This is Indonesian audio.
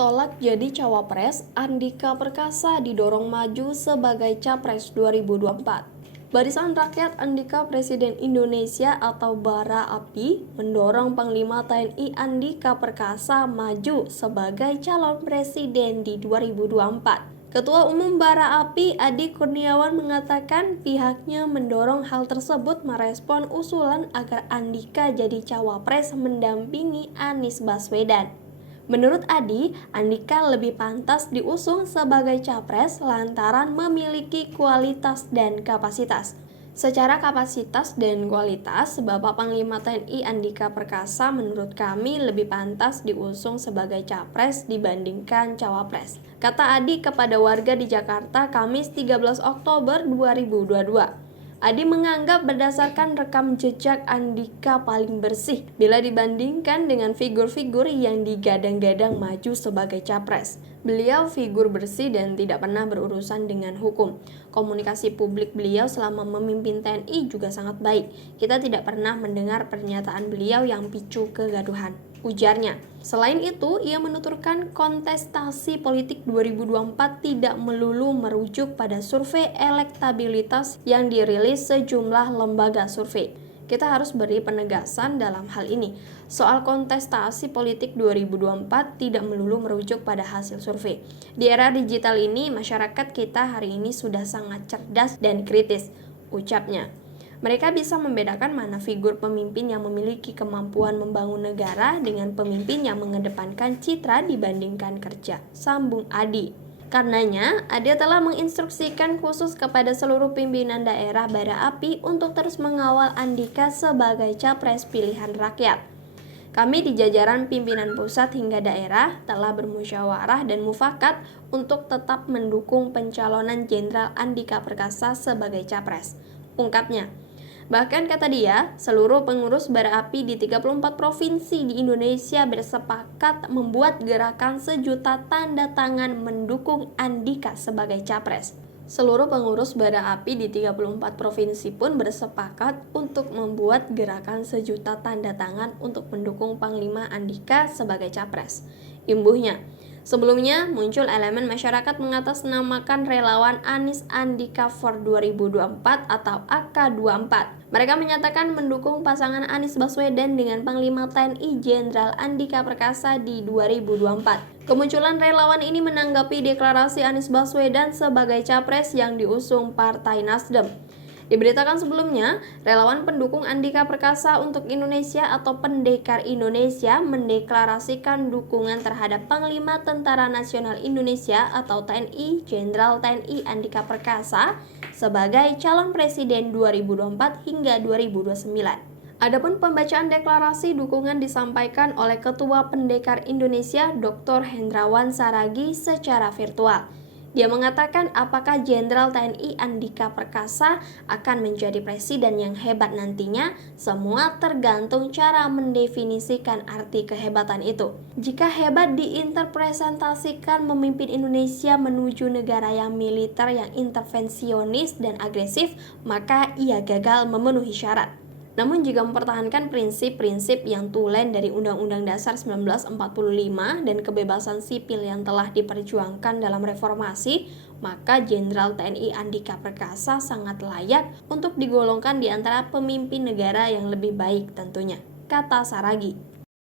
Tolak jadi cawapres, Andika Perkasa didorong maju sebagai capres 2024. Barisan Rakyat Andika Presiden Indonesia atau Bara API mendorong Panglima TNI Andika Perkasa maju sebagai calon presiden di 2024. Ketua Umum Bara API Adi Kurniawan mengatakan pihaknya mendorong hal tersebut merespon usulan agar Andika jadi cawapres mendampingi Anies Baswedan. Menurut Adi, Andika lebih pantas diusung sebagai capres lantaran memiliki kualitas dan kapasitas. Secara kapasitas dan kualitas, Bapak Panglima TNI Andika Perkasa menurut kami lebih pantas diusung sebagai capres dibandingkan cawapres. Kata Adi kepada warga di Jakarta Kamis 13 Oktober 2022. Adi menganggap berdasarkan rekam jejak Andika paling bersih bila dibandingkan dengan figur-figur yang digadang-gadang maju sebagai capres. Beliau figur bersih dan tidak pernah berurusan dengan hukum. Komunikasi publik beliau selama memimpin TNI juga sangat baik. Kita tidak pernah mendengar pernyataan beliau yang picu kegaduhan, ujarnya. Selain itu, ia menuturkan kontestasi politik 2024 tidak melulu merujuk pada survei elektabilitas yang dirilis sejumlah lembaga survei. Kita harus beri penegasan dalam hal ini. Soal kontestasi politik 2024 tidak melulu merujuk pada hasil survei. Di era digital ini, masyarakat kita hari ini sudah sangat cerdas dan kritis, ucapnya. Mereka bisa membedakan mana figur pemimpin yang memiliki kemampuan membangun negara dengan pemimpin yang mengedepankan citra dibandingkan kerja, sambung Adi. Karenanya, Adi telah menginstruksikan khusus kepada seluruh pimpinan daerah Bara API untuk terus mengawal Andika sebagai capres pilihan rakyat. Kami di jajaran pimpinan pusat hingga daerah telah bermusyawarah dan mufakat untuk tetap mendukung pencalonan Jenderal Andika Perkasa sebagai capres, ungkapnya. Bahkan kata dia, seluruh pengurus Bara API di 34 provinsi di Indonesia bersepakat membuat gerakan sejuta tanda tangan mendukung Andika sebagai capres. Seluruh pengurus Bara API di 34 provinsi pun bersepakat untuk membuat gerakan sejuta tanda tangan untuk mendukung Panglima Andika sebagai capres. Imbuhnya, sebelumnya muncul elemen masyarakat mengatasnamakan relawan Anies Andika for 2024 atau AK24. Mereka menyatakan mendukung pasangan Anies Baswedan dengan Panglima TNI Jenderal Andika Perkasa di 2024. Kemunculan relawan ini menanggapi deklarasi Anies Baswedan sebagai capres yang diusung Partai Nasdem. Diberitakan sebelumnya, relawan pendukung Andika Perkasa untuk Indonesia atau Pendekar Indonesia mendeklarasikan dukungan terhadap Panglima Tentara Nasional Indonesia atau TNI Jenderal TNI Andika Perkasa sebagai calon presiden 2024 hingga 2029. Adapun pembacaan deklarasi dukungan disampaikan oleh Ketua Pendekar Indonesia Dr. Hendrawan Saragi secara virtual. Dia mengatakan apakah Jenderal TNI Andika Perkasa akan menjadi presiden yang hebat nantinya, semua tergantung cara mendefinisikan arti kehebatan itu. Jika hebat diinterpresentasikan memimpin Indonesia menuju negara yang militer yang intervensionis dan agresif, maka ia gagal memenuhi syarat. Namun jika mempertahankan prinsip-prinsip yang tulen dari Undang-Undang Dasar 1945 dan kebebasan sipil yang telah diperjuangkan dalam reformasi, maka Jenderal TNI Andika Perkasa sangat layak untuk digolongkan di antara pemimpin negara yang lebih baik tentunya, kata Saragi.